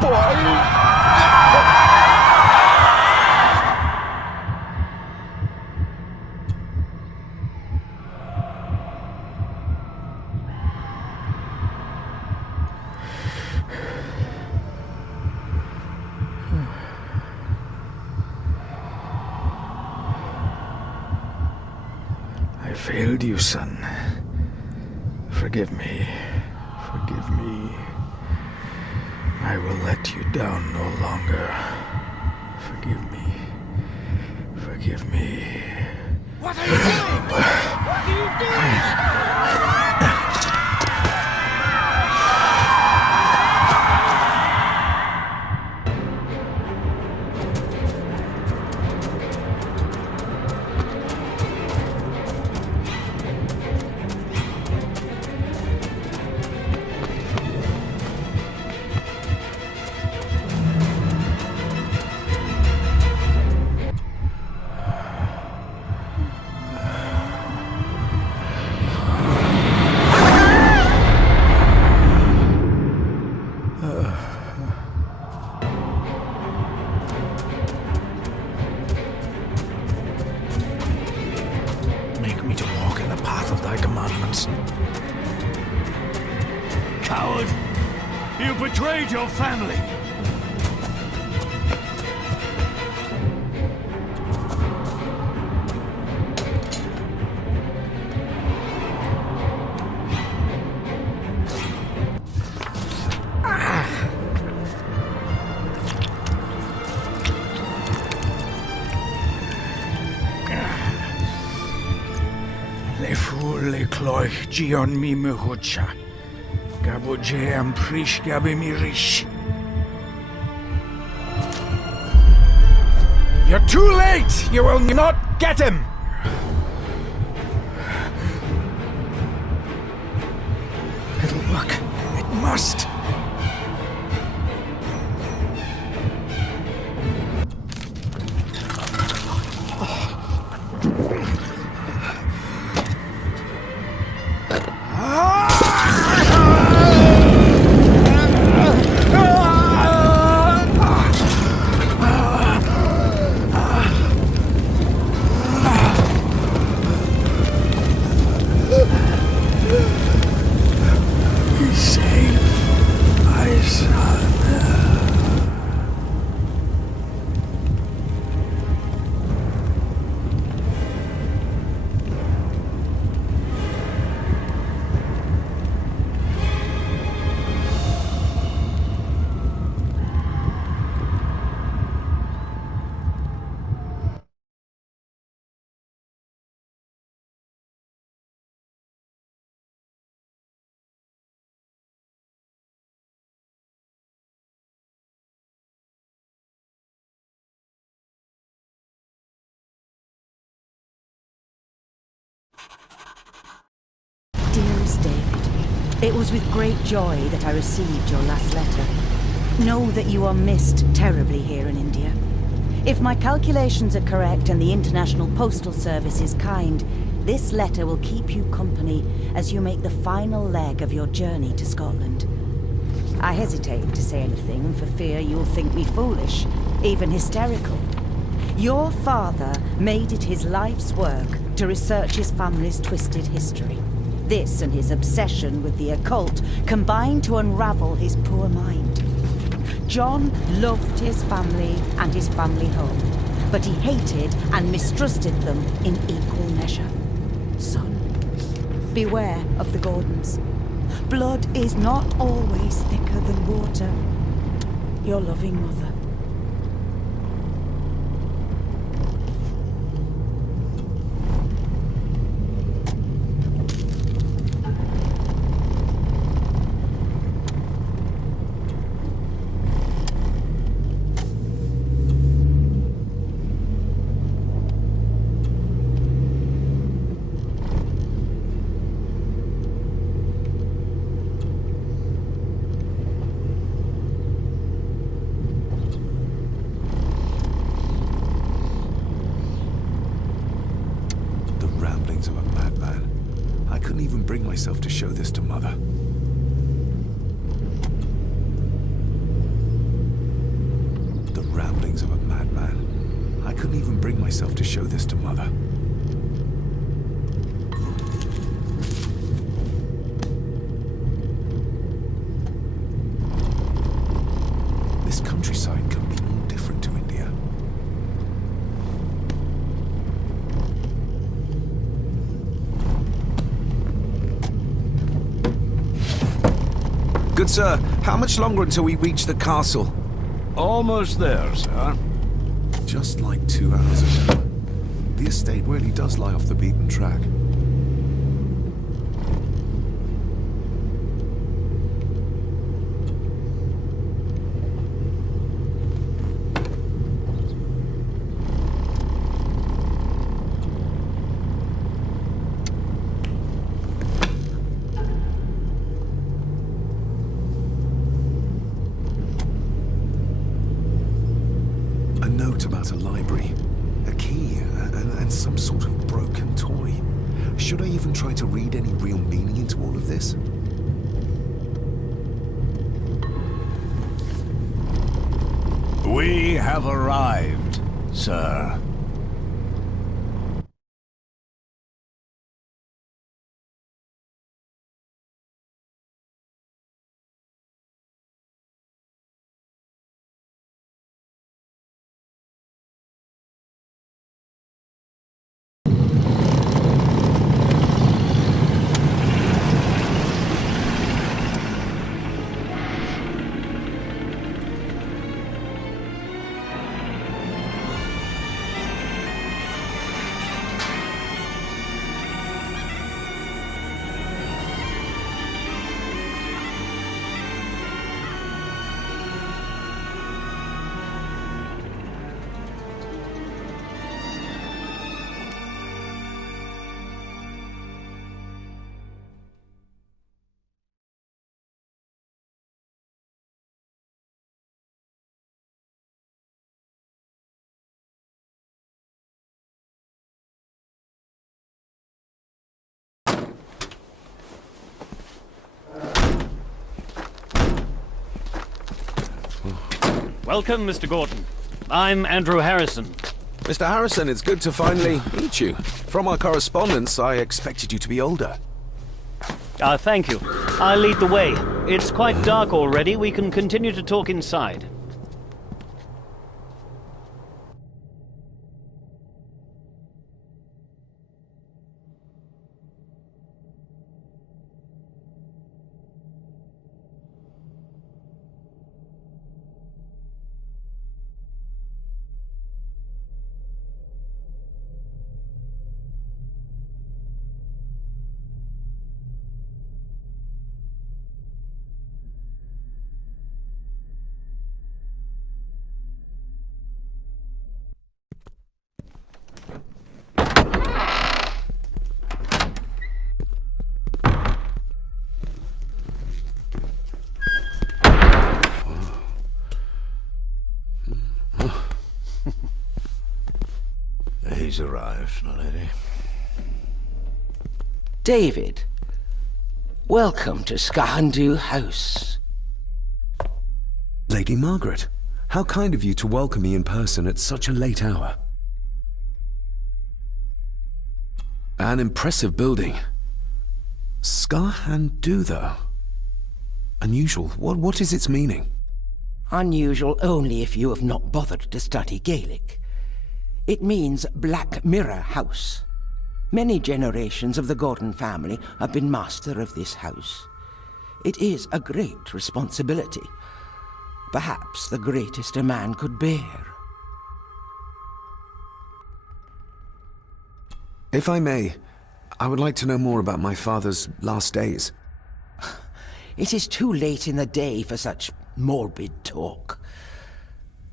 boy! I failed you, son. Forgive me. Forgive me. I will let you down no longer. Forgive me. Forgive me. What are you doing? What are you doing? Make me to walk in the path of thy commandments. Coward! You betrayed your family! Le fur le cloich gion mi mehucha. Gaboje am prish gabi mi rish. You're too late! You will not get him! It'll work. It must. Be safe, my son. Dearest David, it was with great joy that I received your last letter. Know that you are missed terribly here in India. If my calculations are correct and the International Postal Service is kind, this letter will keep you company as you make the final leg of your journey to Scotland. I hesitate to say anything for fear you'll think me foolish, even hysterical. Your father made it his life's work to research his family's twisted history. This and his obsession with the occult combined to unravel his poor mind. John loved his family and his family home, but he hated and mistrusted them in equal measure. Son, beware of the Gordons. Blood is not always thicker than water. Your loving mother. Of a madman. I couldn't even bring myself to show this to Mother. ramblings of a madman. I couldn't even bring myself to show this to Mother. This countryside can be more different to India. Good sir, how much longer until we reach the castle? Almost there, sir. Just like 2 hours ago. The estate really does lie off the beaten track. A note about a library, a key, and some sort of broken toy. Should I even try to read any real meaning into all of this? We have arrived, sir. Welcome, Mr. Gordon. I'm Andrew Harrison. Mr. Harrison, it's good to finally meet you. From our correspondence, I expected you to be older. Thank you. I'll lead the way. It's quite dark already. We can continue to talk inside. He's arrived, my lady. David, welcome to Skahandu House. Lady Margaret, how kind of you to welcome me in person at such a late hour. An impressive building. Skahandu, though. Unusual. What is its meaning? Unusual only if you have not bothered to study Gaelic. It means Black Mirror House. Many generations of the Gordon family have been master of this house. It is a great responsibility. Perhaps the greatest a man could bear. If I may, I would like to know more about my father's last days. It is too late in the day for such morbid talk.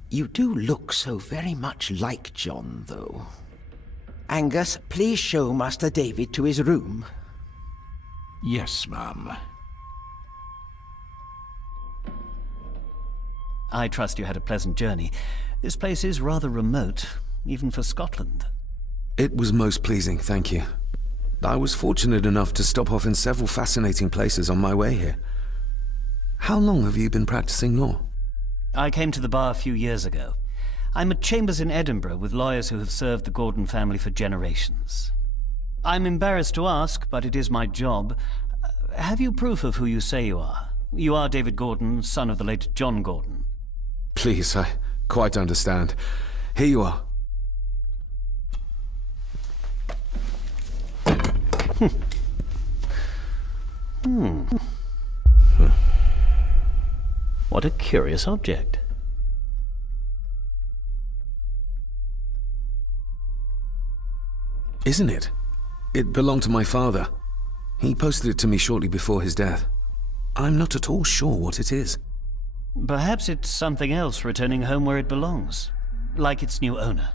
You do look so very much like John, though. Angus, please show Master David to his room. Yes, ma'am. I trust you had a pleasant journey. This place is rather remote, even for Scotland. It was most pleasing, thank you. I was fortunate enough to stop off in several fascinating places on my way here. How long have you been practicing law? I came to the bar a few years ago. I'm at chambers in Edinburgh with lawyers who have served the Gordon family for generations. I'm embarrassed to ask, but it is my job. Have you proof of who you say you are? You are David Gordon, son of the late John Gordon. Please, I quite understand. Here you are. What a curious object. Isn't it? It belonged to my father. He posted it to me shortly before his death. I'm not at all sure what it is. Perhaps it's something else returning home where it belongs, like its new owner.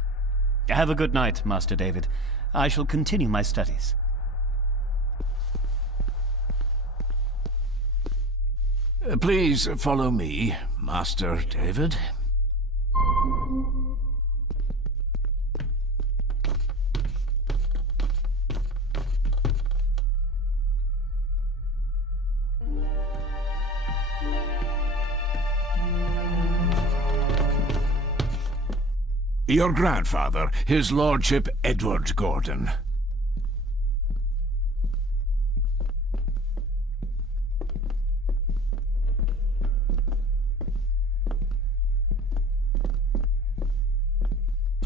Have a good night, Master David. I shall continue my studies. Please follow me, Master David. Your grandfather, His Lordship Edward Gordon.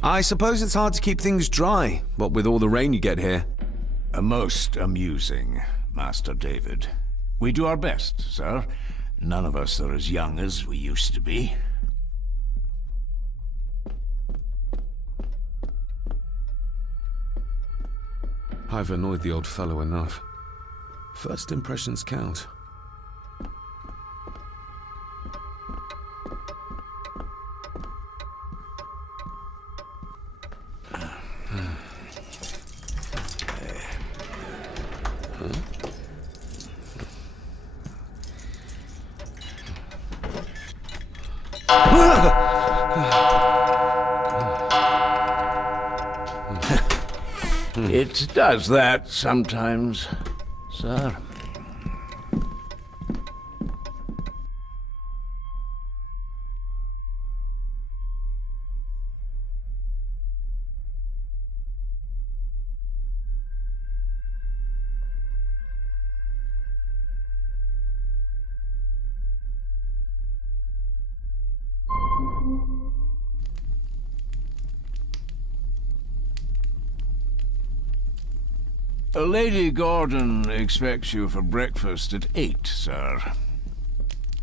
I suppose it's hard to keep things dry, what with all the rain you get here. Most amusing, Master David. We do our best, sir. None of us are as young as we used to be. I've annoyed the old fellow enough. First impressions count. It does that sometimes, sir. Lady Gordon expects you for breakfast at 8, sir.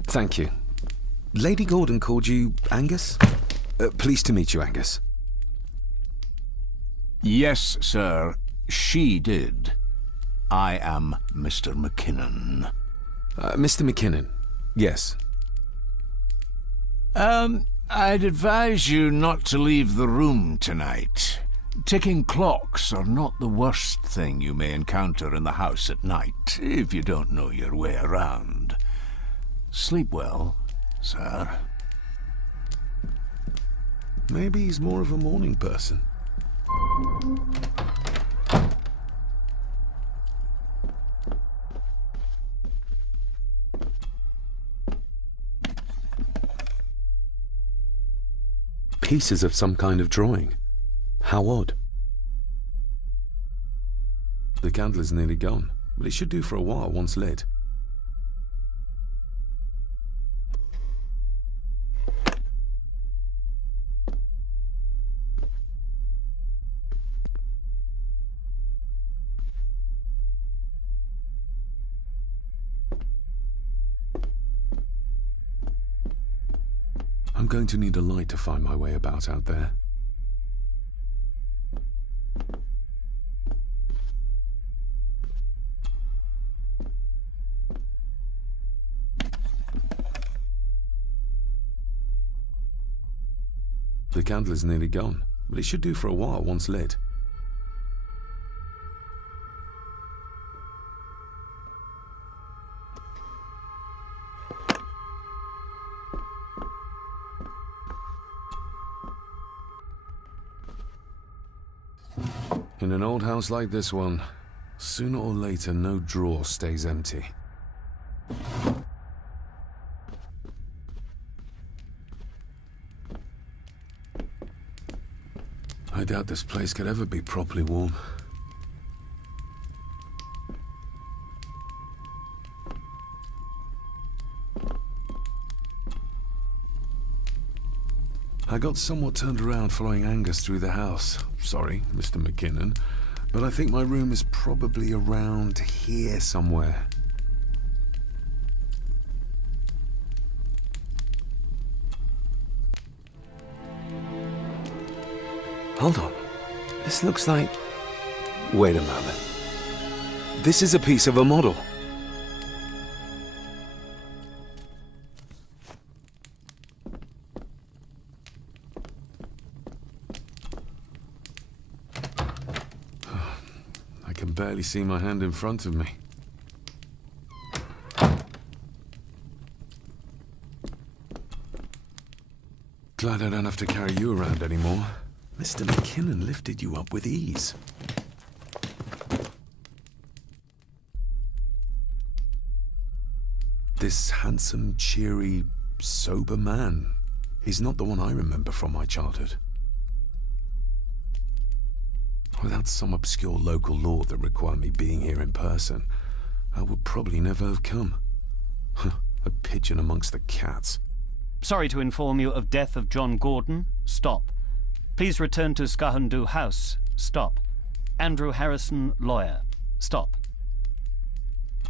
Thank you. Lady Gordon called you Angus? Pleased to meet you, Angus. Yes, sir. She did. I am Mr. McKinnon. Mr. McKinnon. Yes. I'd advise you not to leave the room tonight. Ticking clocks are not the worst thing you may encounter in the house at night, if you don't know your way around. Sleep well, sir. Maybe he's more of a morning person. Pieces of some kind of drawing. How odd. The candle is nearly gone, but it should do for a while once lit. I'm going to need a light to find my way about out there. The candle is nearly gone, but it should do for a while once lit. In an old house like this one, sooner or later no drawer stays empty. I doubt this place could ever be properly warm. I got somewhat turned around following Angus through the house. Sorry, Mr. McKinnon, but I think my room is probably around here somewhere. Hold on. This looks like... Wait a moment. This is a piece of a model. I can barely see my hand in front of me. Glad I don't have to carry you around anymore. Mr. McKinnon lifted you up with ease. This handsome, cheery, sober man. He's not the one I remember from my childhood. Without some obscure local law that required me being here in person, I would probably never have come. A pigeon amongst the cats. Sorry to inform you of death of John Gordon. Stop. Please return to Skahundu House. Stop. Andrew Harrison, lawyer. Stop.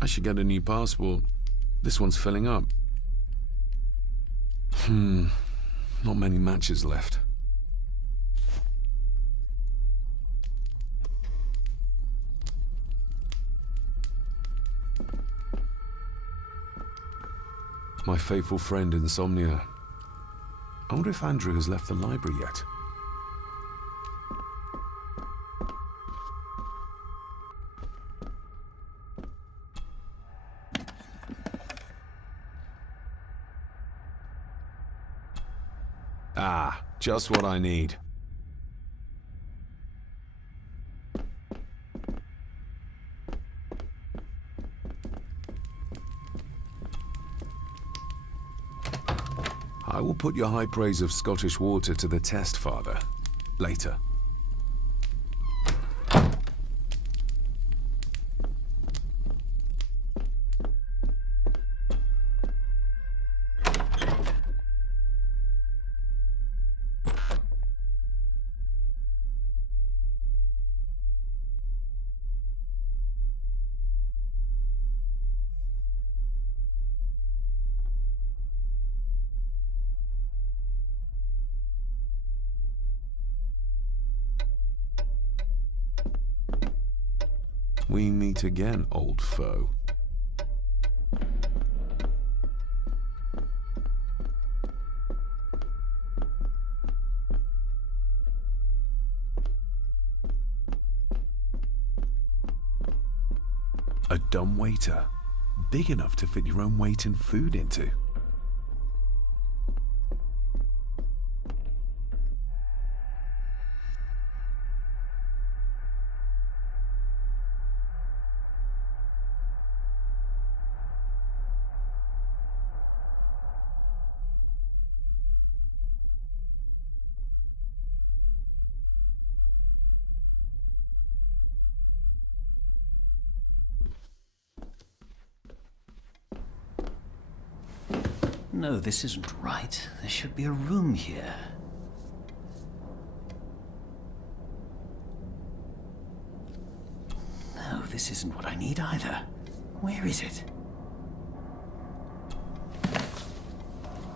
I should get a new passport. This one's filling up. Not many matches left. My faithful friend Insomnia. I wonder if Andrew has left the library yet. Ah, just what I need. I will put your high praise of Scottish water to the test, Father. Later. We meet again, old foe. A dumb waiter, big enough to fit your own weight and food into. No, this isn't right. There should be a room here. No, this isn't what I need either. Where is it?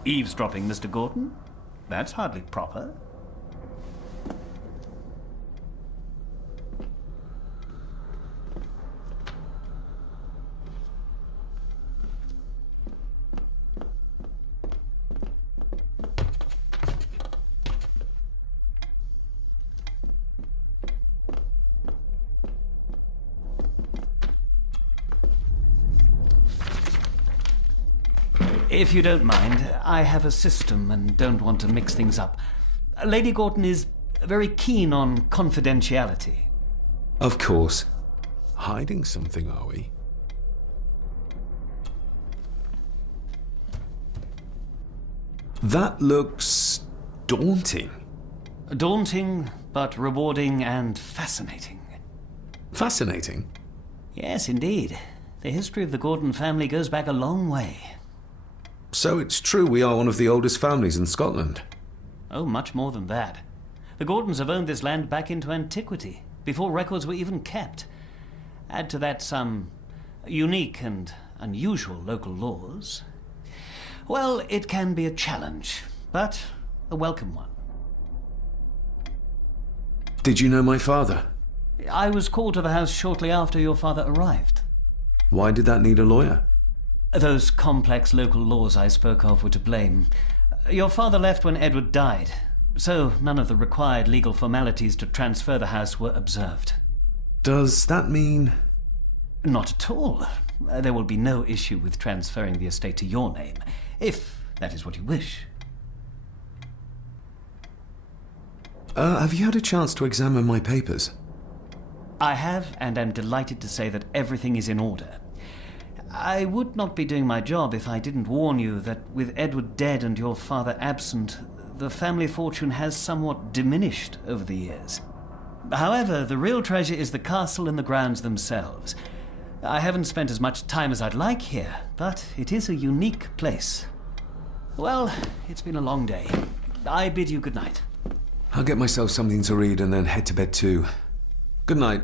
Eavesdropping, Mr. Gordon? That's hardly proper. If you don't mind, I have a system and don't want to mix things up. Lady Gordon is very keen on confidentiality. Of course. Hiding something, are we? That looks daunting. Daunting, but rewarding and fascinating. Fascinating? Yes, indeed. The history of the Gordon family goes back a long way. So it's true we are one of the oldest families in Scotland? Oh, much more than that. The Gordons have owned this land back into antiquity, before records were even kept. Add to that some unique and unusual local laws. Well, it can be a challenge, but a welcome one. Did you know my father? I was called to the house shortly after your father arrived. Why did that need a lawyer? Those complex local laws I spoke of were to blame. Your father left when Edward died, so none of the required legal formalities to transfer the house were observed. Does that mean... Not at all. There will be no issue with transferring the estate to your name, if that is what you wish. Have you had a chance to examine my papers? I have, and am delighted to say that everything is in order. I would not be doing my job if I didn't warn you that with Edward dead and your father absent, the family fortune has somewhat diminished over the years. However, the real treasure is the castle and the grounds themselves. I haven't spent as much time as I'd like here, but it is a unique place. Well, it's been a long day. I bid you good night. I'll get myself something to read and then head to bed too. Good night.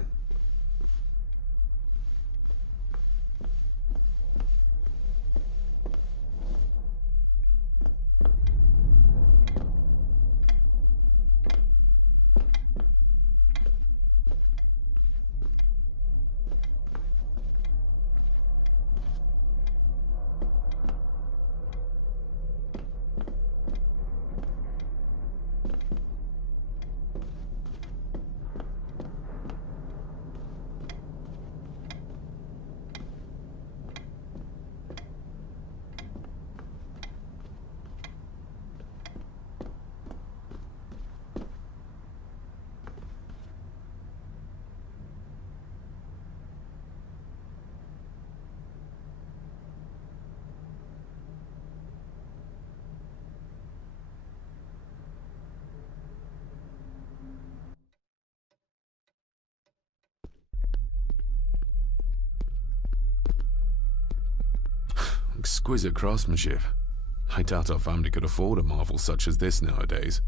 Exquisite craftsmanship. I doubt our family could afford a marvel such as this nowadays.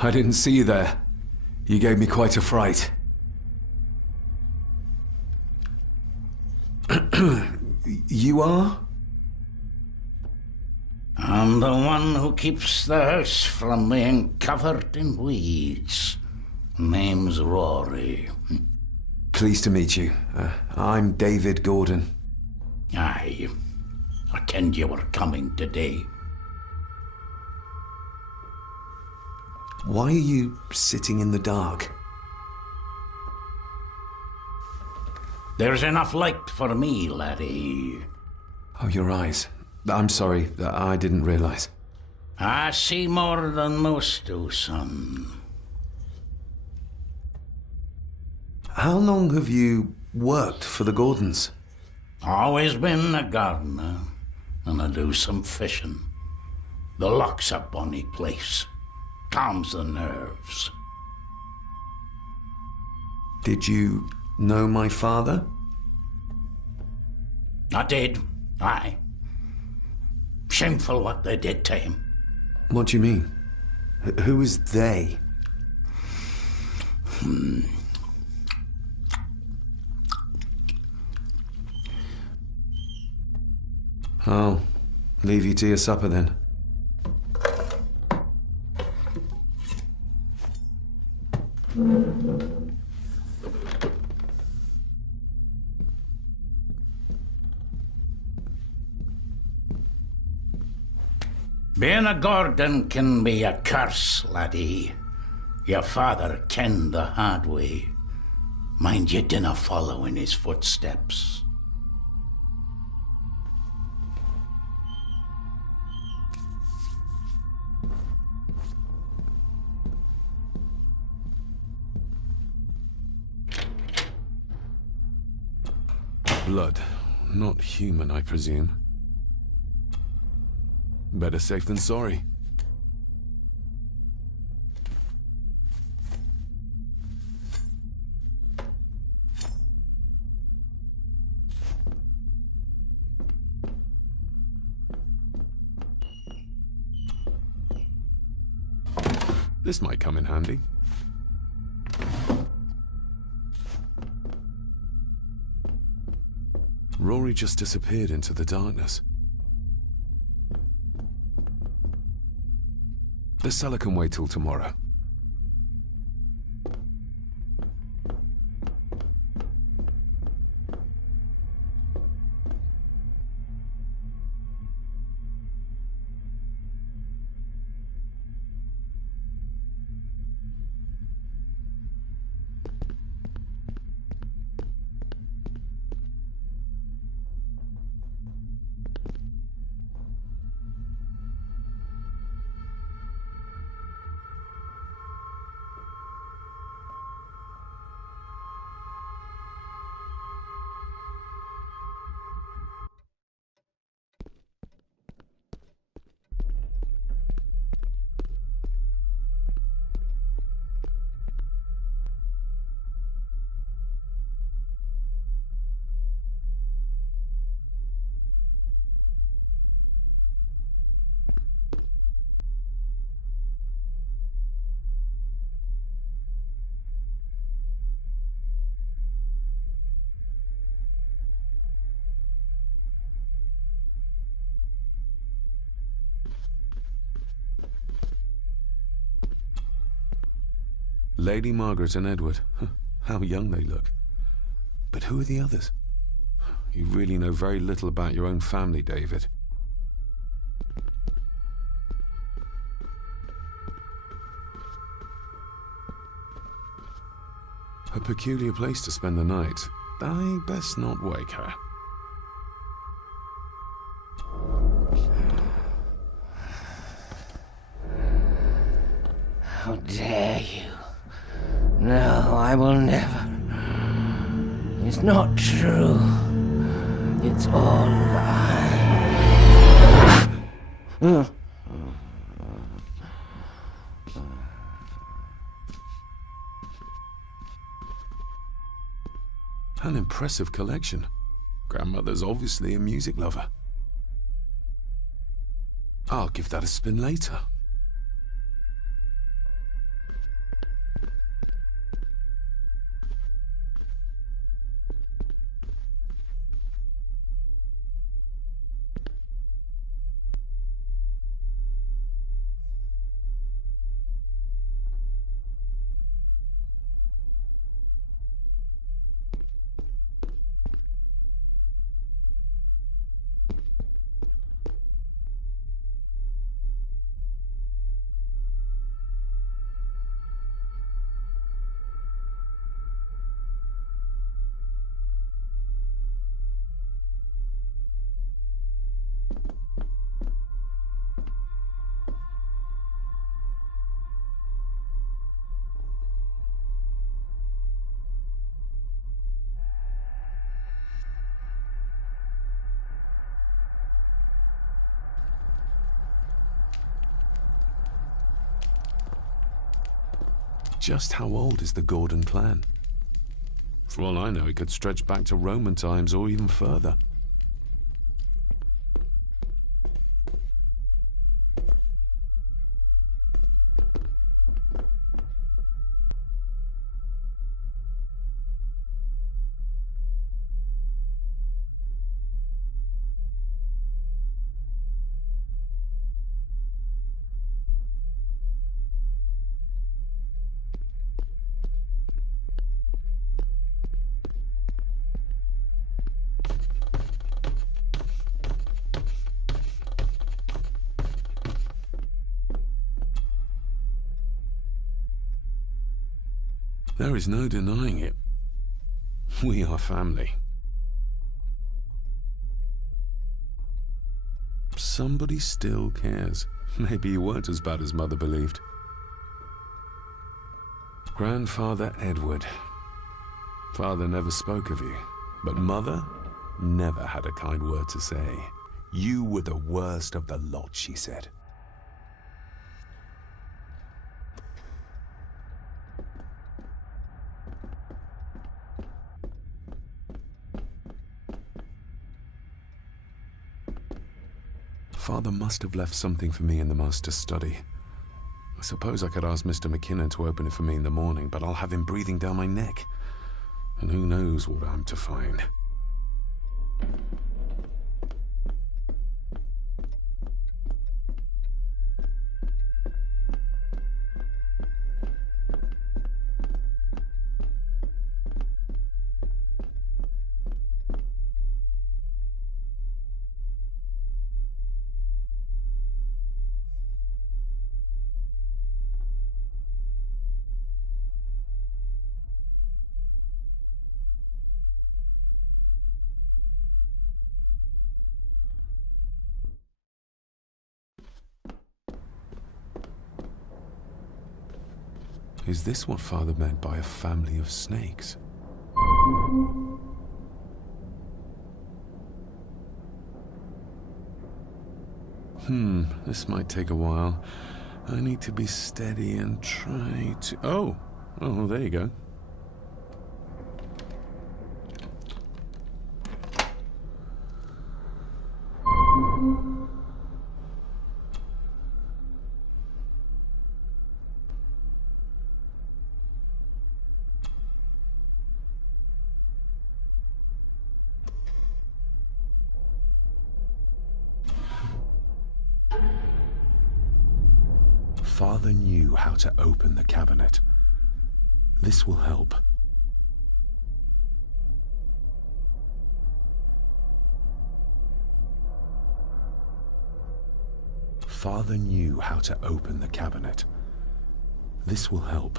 I didn't see you there. You gave me quite a fright. You are? I'm the one who keeps the house from being covered in weeds. Name's Rory. Pleased to meet you. I'm David Gordon. Aye. I kenned you were coming today. Why are you sitting in the dark? There's enough light for me, laddie. Oh, your eyes. I'm sorry, I didn't realize. I see more than most do, son. How long have you worked for the Gordons? Always been a gardener, and I do some fishing. The loch's a bonny place. Calms the nerves. Did you know my father? I did. Aye. Shameful what they did to him. What do you mean? Who is they? I'll leave you to your supper then. Being a Gordon can be a curse, laddie. Your father kenned the hard way. Mind you dinna follow in his footsteps. Blood. Not human, I presume. Better safe than sorry. This might come in handy. Rory just disappeared into the darkness. The cellar can wait till tomorrow. Lady Margaret and Edward. How young they look. But who are the others? You really know very little about your own family, David. A peculiar place to spend the night. I best not wake her. How dare you? No, I will never. It's not true. It's all lies. An impressive collection. Grandmother's obviously a music lover. I'll give that a spin later. Just how old is the Gordon clan? For all I know, it could stretch back to Roman times or even further. There is no denying it. We are family. Somebody still cares. Maybe you weren't as bad as Mother believed. Grandfather Edward. Father never spoke of you, but Mother never had a kind word to say. You were the worst of the lot, she said. Father must have left something for me in the master's study. I suppose I could ask Mr. McKinnon to open it for me in the morning, but I'll have him breathing down my neck. And who knows what I'm to find. Is this what Father meant by a family of snakes? This might take a while. I need to be steady and try to... Oh, there you go. Father knew how to open the cabinet. This will help. Father knew how to open the cabinet. This will help.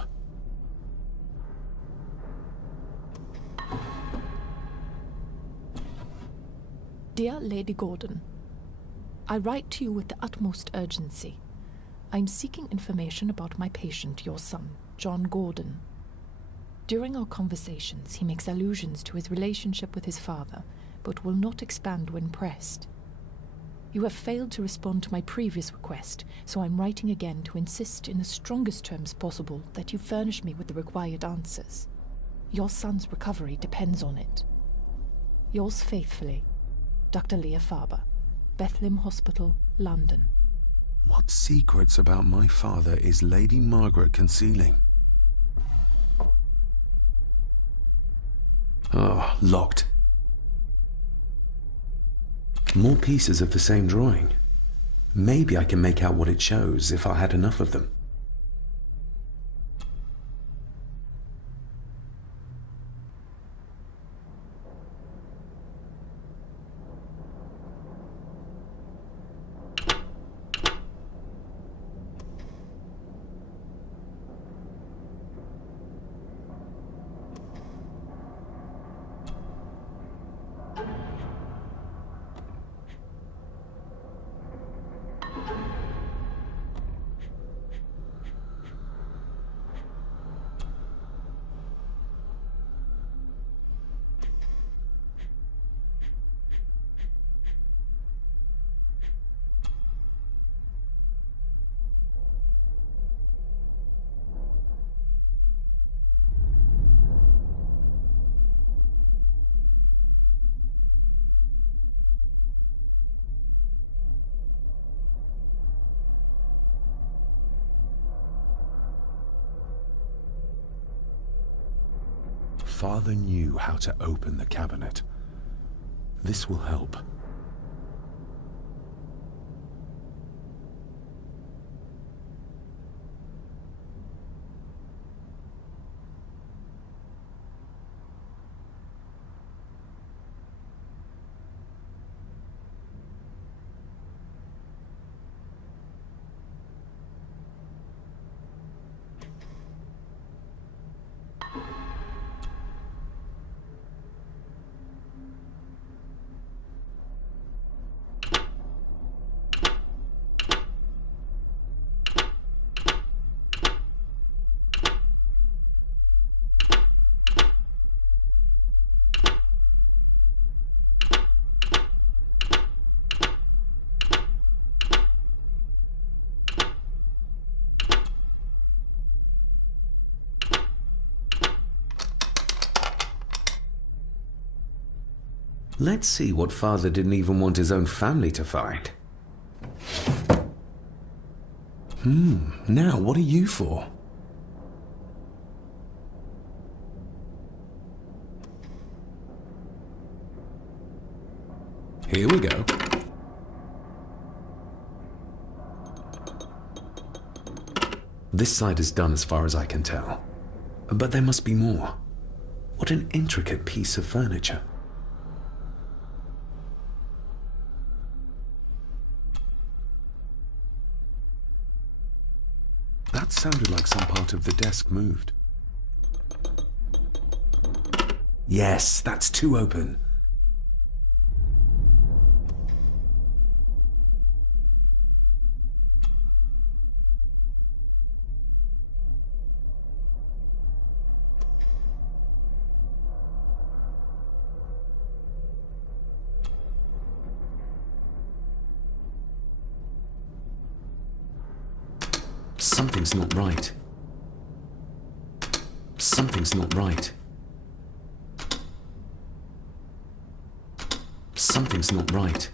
Dear Lady Gordon, I write to you with the utmost urgency. I'm seeking information about my patient, your son, John Gordon. During our conversations, he makes allusions to his relationship with his father, but will not expand when pressed. You have failed to respond to my previous request, so I'm writing again to insist in the strongest terms possible that you furnish me with the required answers. Your son's recovery depends on it. Yours faithfully, Dr. Leah Farber, Bethlehem Hospital, London. What secrets about my father is Lady Margaret concealing? Oh, locked. More pieces of the same drawing. Maybe I can make out what it shows if I had enough of them. Father knew how to open the cabinet. This will help. Let's see what Father didn't even want his own family to find. Now what are you for? Here we go. This side is done as far as I can tell. But there must be more. What an intricate piece of furniture. That sounded like some part of the desk moved. Yes, that's too open. Something's not right. Something's not right. Something's not right.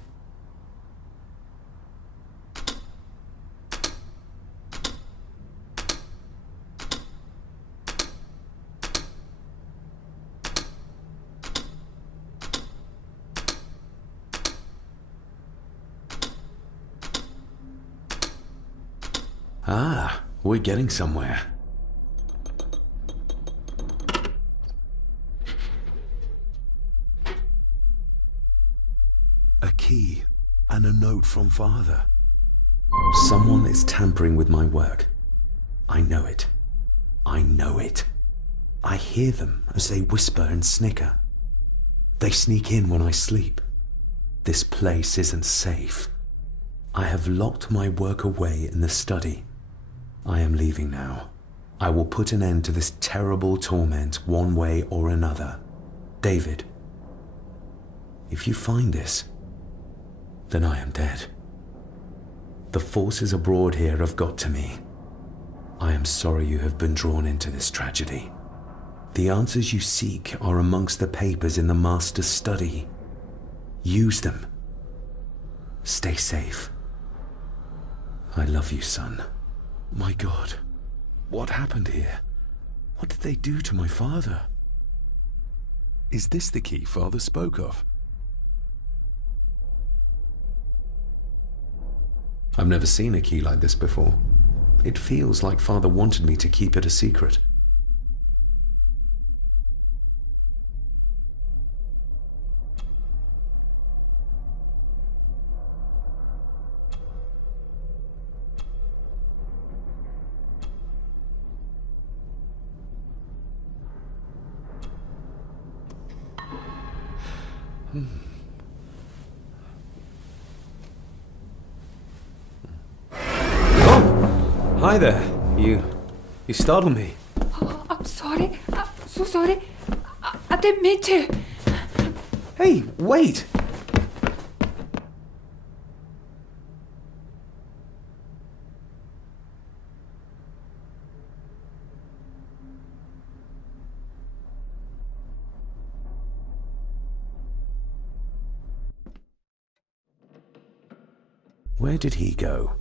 Ah, we're getting somewhere. A key and a note from Father. Someone is tampering with my work. I know it. I know it. I hear them as they whisper and snicker. They sneak in when I sleep. This place isn't safe. I have locked my work away in the study. I am leaving now. I will put an end to this terrible torment one way or another. David, if you find this, then I am dead. The forces abroad here have got to me. I am sorry you have been drawn into this tragedy. The answers you seek are amongst the papers in the Master's study. Use them. Stay safe. I love you, son. My God, what happened here? What did they do to my father? Is this the key Father spoke of? I've never seen a key like this before. It feels like Father wanted me to keep it a secret. Oh! Hi there. You startled me. Oh, I'm sorry. I'm so sorry. I didn't mean to. Hey, wait! Where did he go?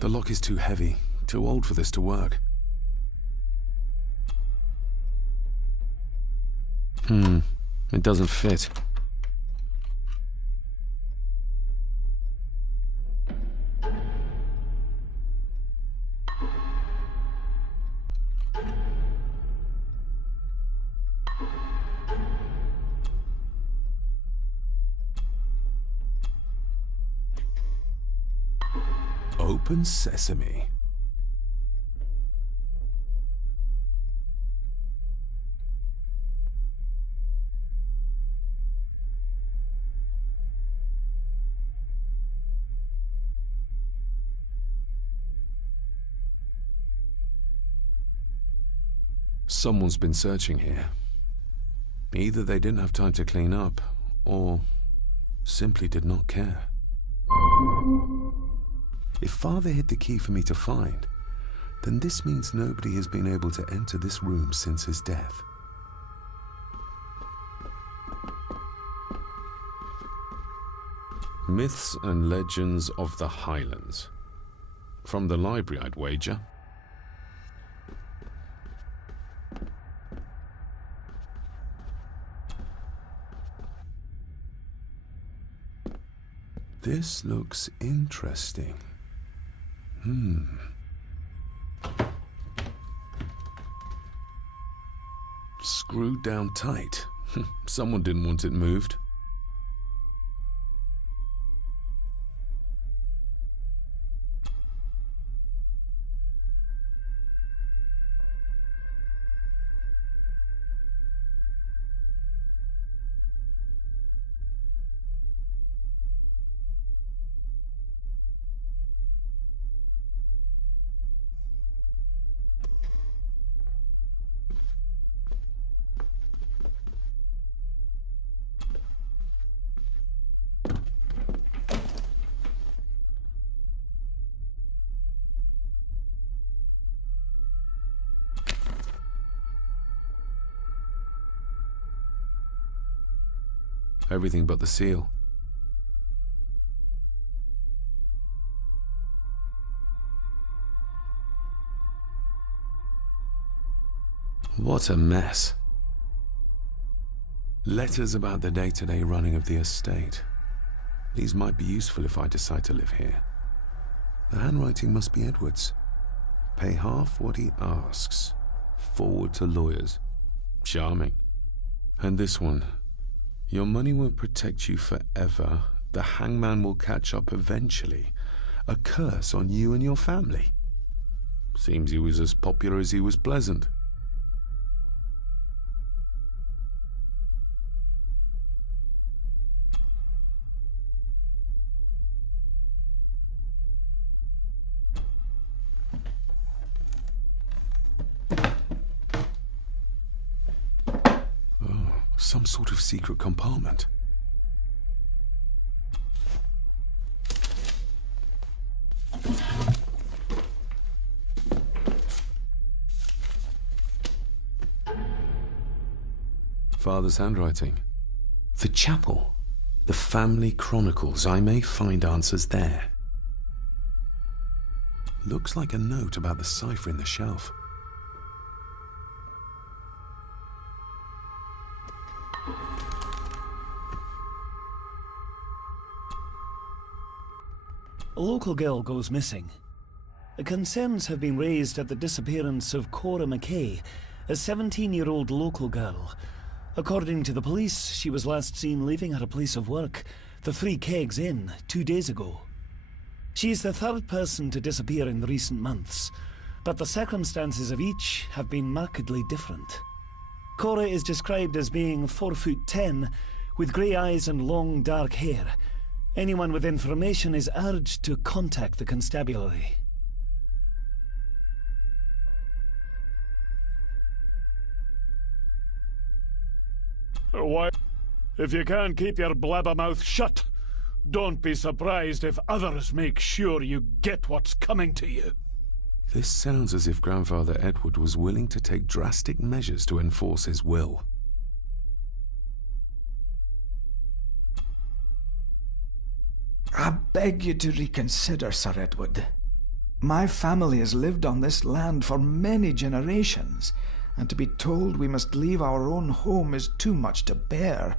The lock is too heavy, too old for this to work. It doesn't fit. Open sesame. Someone's been searching here. Either they didn't have time to clean up, or simply did not care. If Father hid the key for me to find, then this means nobody has been able to enter this room since his death. Myths and Legends of the Highlands. From the library, I'd wager. This looks interesting. Screwed down tight. Someone didn't want it moved. Everything but the seal. What a mess. Letters about the day-to-day running of the estate. These might be useful if I decide to live here. The handwriting must be Edward's. Pay half what he asks. Forward to lawyers. Charming. And this one. Your money won't protect you forever. The hangman will catch up eventually. A curse on you and your family. Seems he was as popular as he was pleasant. Some sort of secret compartment. Father's handwriting. The chapel. The family chronicles. I may find answers there. Looks like a note about the cipher in the shelf. A local girl goes missing. Concerns have been raised at the disappearance of Cora McKay, a 17-year-old local girl. According to the police, she was last seen leaving her place of work, the Three Kegs Inn, 2 days ago. She is the third person to disappear in recent months, but the circumstances of each have been markedly different. Cora is described as being 4'10", with grey eyes and long dark hair. Anyone with information is urged to contact the constabulary. Why? If you can't keep your blabbermouth shut, don't be surprised if others make sure you get what's coming to you. This sounds as if Grandfather Edward was willing to take drastic measures to enforce his will. I beg you to reconsider, Sir Edward. My family has lived on this land for many generations, and to be told we must leave our own home is too much to bear.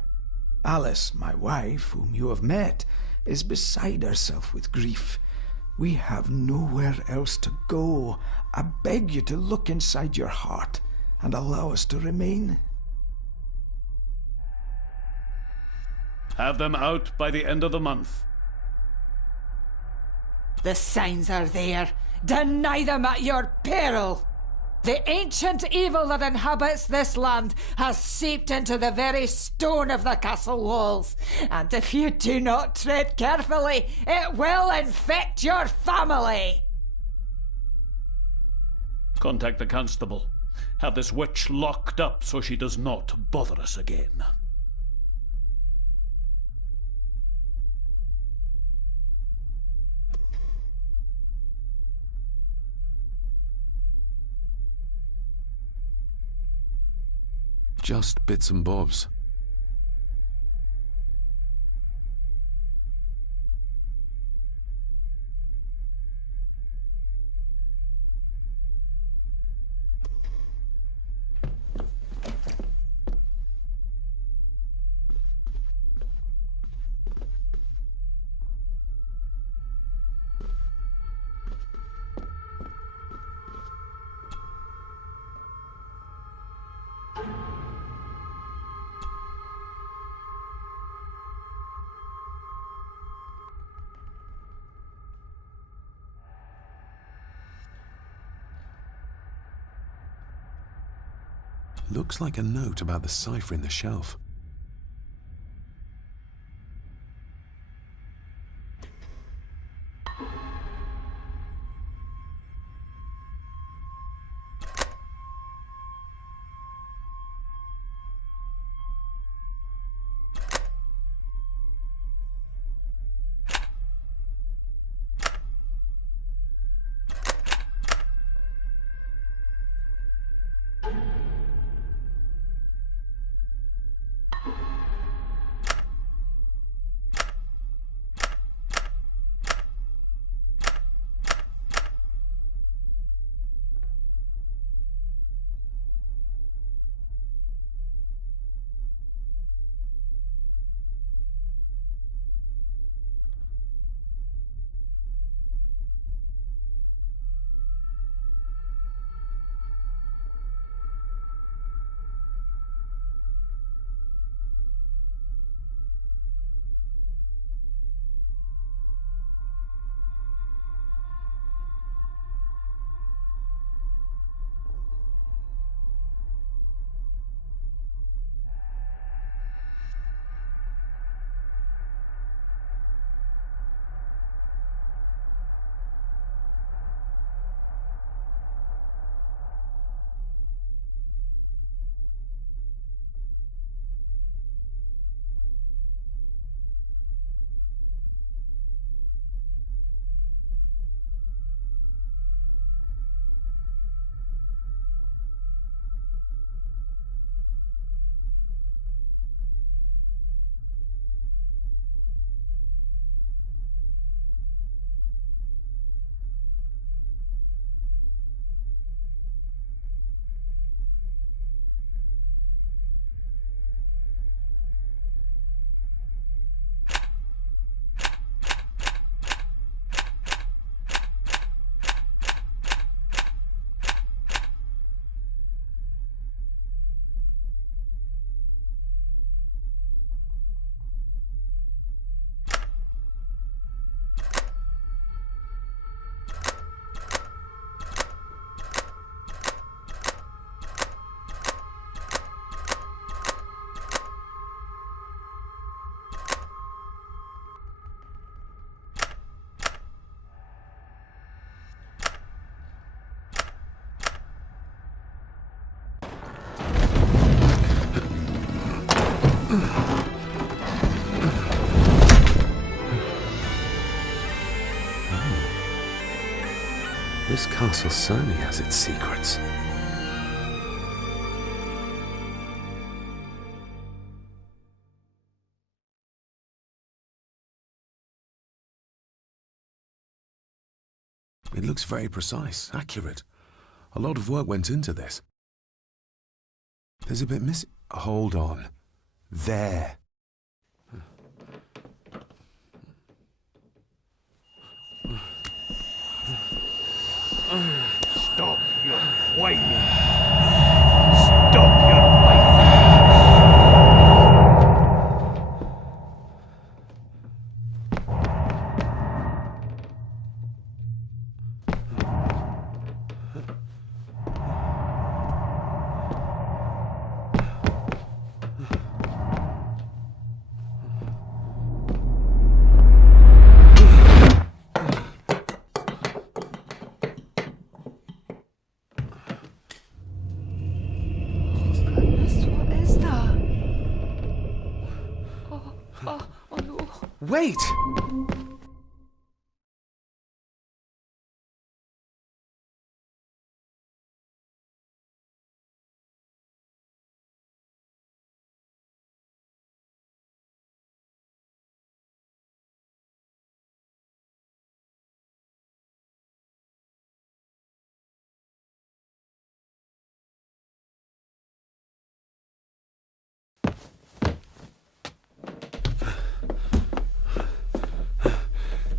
Alice, my wife, whom you have met, is beside herself with grief. We have nowhere else to go. I beg you to look inside your heart and allow us to remain. Have them out by the end of the month. The signs are there. Deny them at your peril. The ancient evil that inhabits this land has seeped into the very stone of the castle walls, and if you do not tread carefully, it will infect your family. Contact the constable. Have this witch locked up so she does not bother us again. Just bits and bobs. Looks like a note about the cipher in the shelf. This castle certainly has its secrets. It looks very precise, accurate. A lot of work went into this. There's a bit missing. Hold on. There. Stop your whining! Stop your whining! Wait!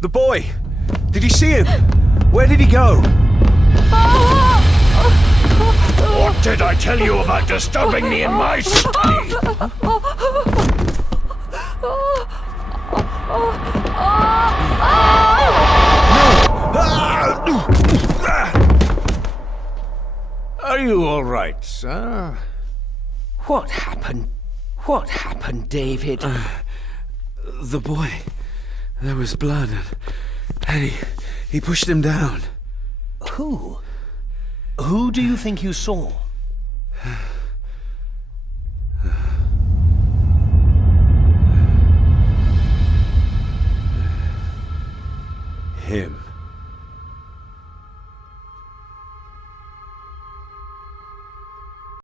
The boy! Did you see him? Where did he go? What did I tell you about disturbing me in my study? Are you all right, sir? What happened? What happened, David? The boy. There was blood, and he pushed him down. Who? Who do you think you saw? Him.